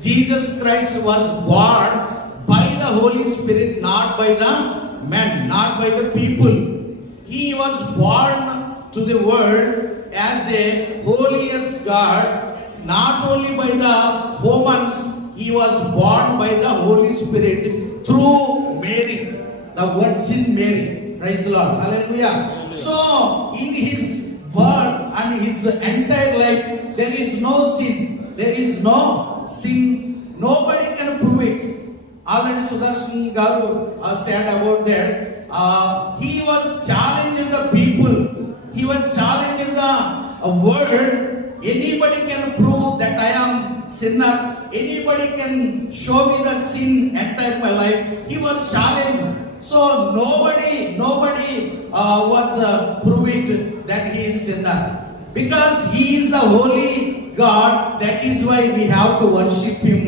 Jesus Christ was born by the Holy Spirit, not by the men, not by the people. He was born to the world as a holiest God, not only by the humans, he was born by the Holy Spirit through Mary, the Virgin Mary. Praise the Lord. Hallelujah. So, in his birth and his entire life, there is no sin. There is no sin. Nobody can prove it. Already Sudarshan Garu said about that. He was challenging the people. He was challenging the world. Anybody can prove that I am sinner. Anybody can show me the sin entire my life. He was challenged. So nobody was proving that he is sinner. Because he is the holy God, that is why we have to worship him